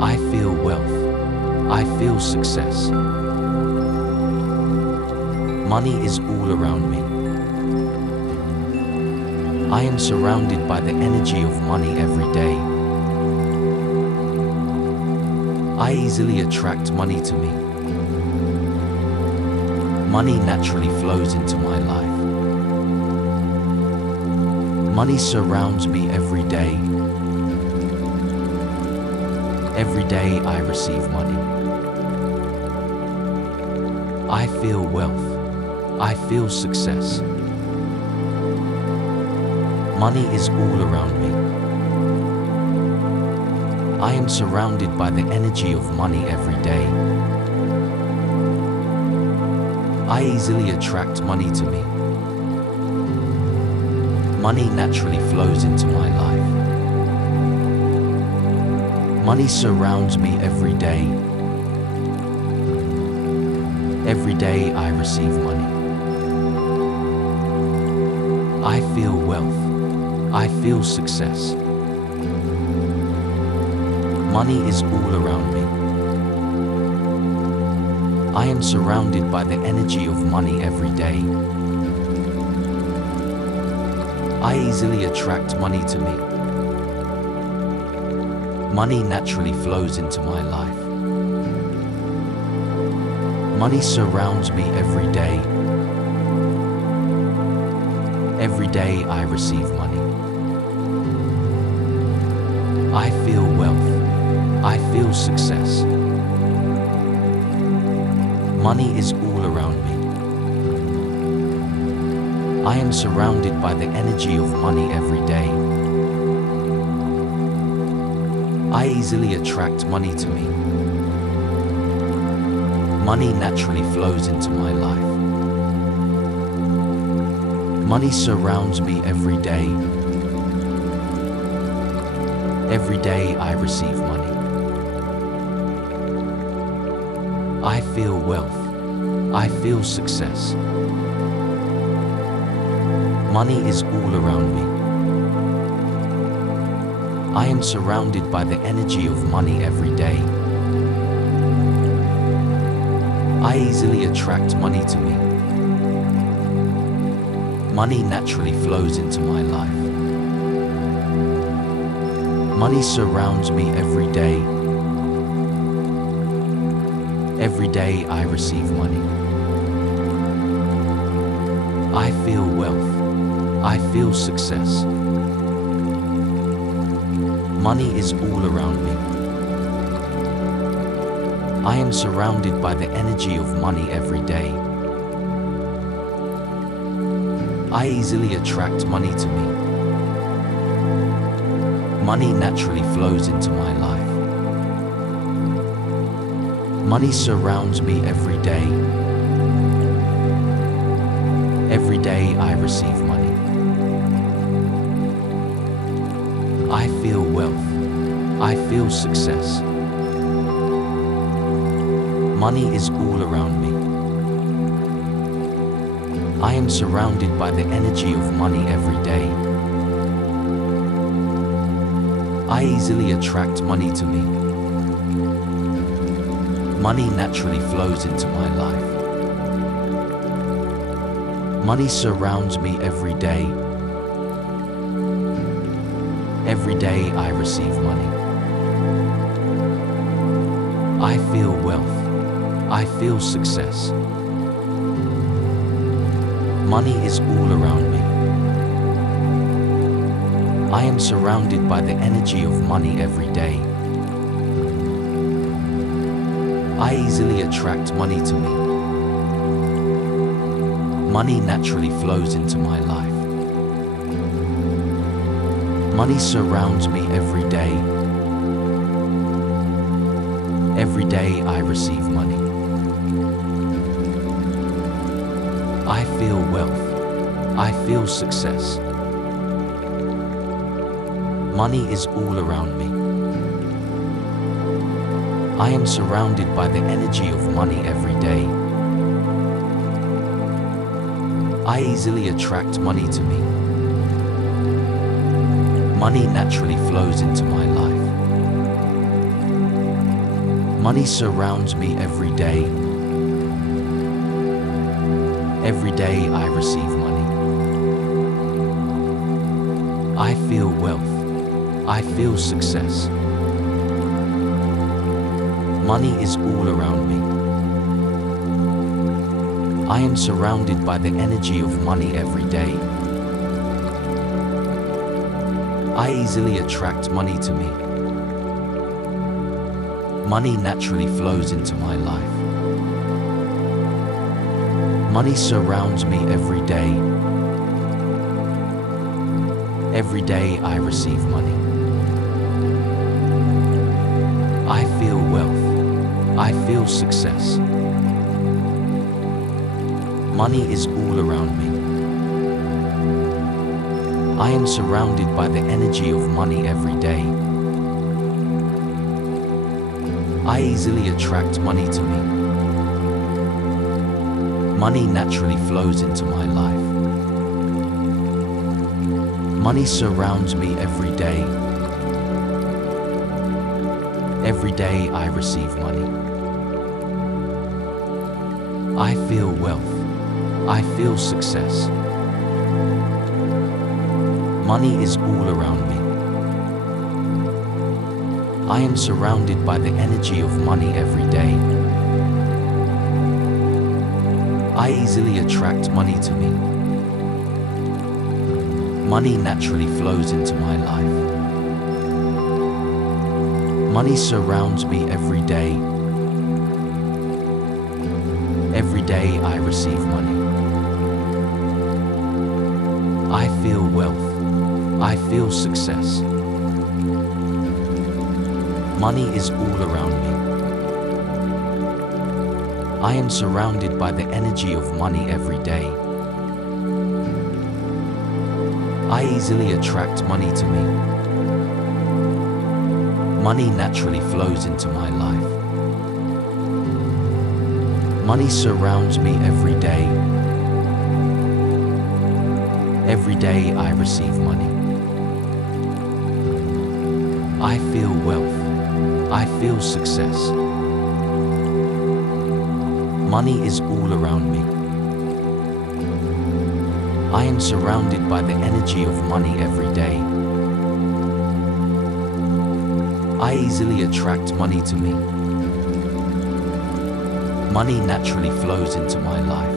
I feel wealth. I feel success. Money is all around me. I am surrounded by the energy of money every day. I easily attract money to me. Money naturally flows into my life. Money surrounds me every day. Every day I receive money. I feel wealth. I feel success. Money is all around me. I am surrounded by the energy of money every day. I easily attract money to me. Money naturally flows into my life. Money surrounds me every day. Every day I receive money. I feel wealth. I feel success. Money is all around me. I am surrounded by the energy of money every day. I easily attract money to me. Money naturally flows into my life. Money surrounds me every day. Every day I receive money. I feel wealth. I feel success. Money is all around me. I am surrounded by the energy of money every day. I easily attract money to me. Money naturally flows into my life. Money surrounds me every day. Every day I receive money. I feel wealth. I feel success. Money is all around me. I am surrounded by the energy of money every day. I easily attract money to me. Money naturally flows into my life. Money surrounds me every day. Every day I receive money. I feel wealth. I feel success. Money is all around me. I am surrounded by the energy of money every day. I easily attract money to me. Money naturally flows into my life. Money surrounds me every day. Every day I receive money. I feel wealth. I feel success. Money is all around me. I am surrounded by the energy of money every day. I easily attract money to me. Money naturally flows into my life. Money surrounds me every day. Every day I receive money. I feel wealth. I feel success. Money is all around me. I am surrounded by the energy of money every day. I easily attract money to me. Money naturally flows into my life. Money surrounds me every day. Every day I receive money. I feel wealth. I feel success. Money is all around me. I am surrounded by the energy of money every day. I easily attract money to me. Money naturally flows into my life. Money surrounds me every day. Every day I receive money. I feel wealth. I feel success. Money is all around me. I am surrounded by the energy of money every day. I easily attract money to me. Money naturally flows into my life. Money surrounds me every day. Every day I receive money. I feel wealth. I feel success. Money is all around me. I am surrounded by the energy of money every day. I easily attract money to me. Money naturally flows into my life. Money surrounds me every day. Every day I receive money. I feel wealth. I feel success. Money is all around me. I am surrounded by the energy of money every day. I easily attract money to me. Money naturally flows into my life. Money surrounds me every day. Every day I receive money. I feel wealth. I feel success. Money is all around me. I am surrounded by the energy of money every day. I easily attract money to me. Money naturally flows into my life. Money surrounds me every day. Every day I receive money. I feel wealth. I feel success. Money is all around me. I am surrounded by the energy of money every day. I easily attract money to me. Money naturally flows into my life.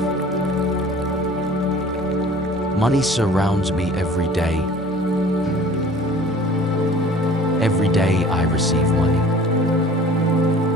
Money surrounds me every day. Every day I receive